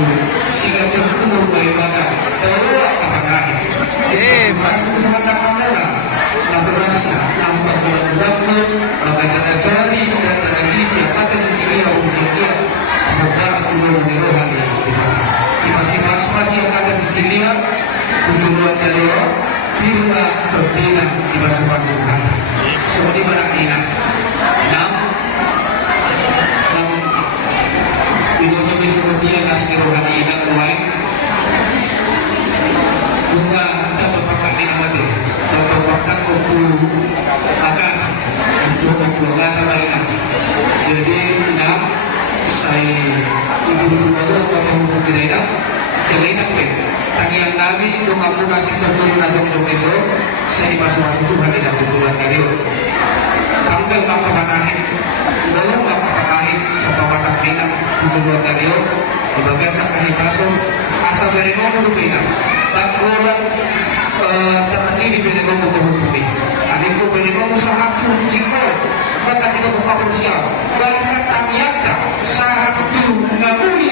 masuk sehingga cenderung daripada bawa kapanahi masuk kepada kamera naturasnya nampak bulan-bulan bagaimana jari dan analisa kata Sisilia Sisilia kabar turun di rohani kita masih yang kata Sisilia tujuan dari bila terbina di masing-masing hati seperti mana inang Ibunya seperti yang kasih rohani dan lain bunga dapat pakai di nama dia dapat pakai untuk akan untuk kata lainnya jadi nak saya ibu baru atau hukum beda jadi nak tangian Nabi untuk aku kasih tertulis atau jomeso saya masuk Tuhan tidak tujuan dari tampil apa panahin belum apa panahin serta mata pinang tujuan dari di bagian sakit masuk asal dari nomor pinang bakulan terdiri dari nomor kehubungan adikku dari nomor satu singkol maka tidak buka siapa bahkan tamiyata satu ngabuli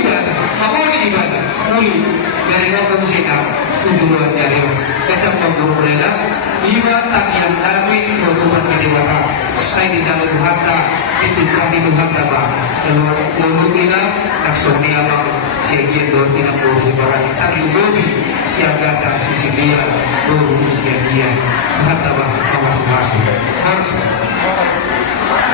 ibadah muli dari nomor singkol tujuan dari kacang nomor berada lima takian Nabi keluar dari wata saya di sana Tuhan itu kami Tuhan bang keluar mulutnya naksoni abang siagian doa tidak perlu sebarang kita lubi siaga tak sisi dia berusia dia Tuhan bang masuk harus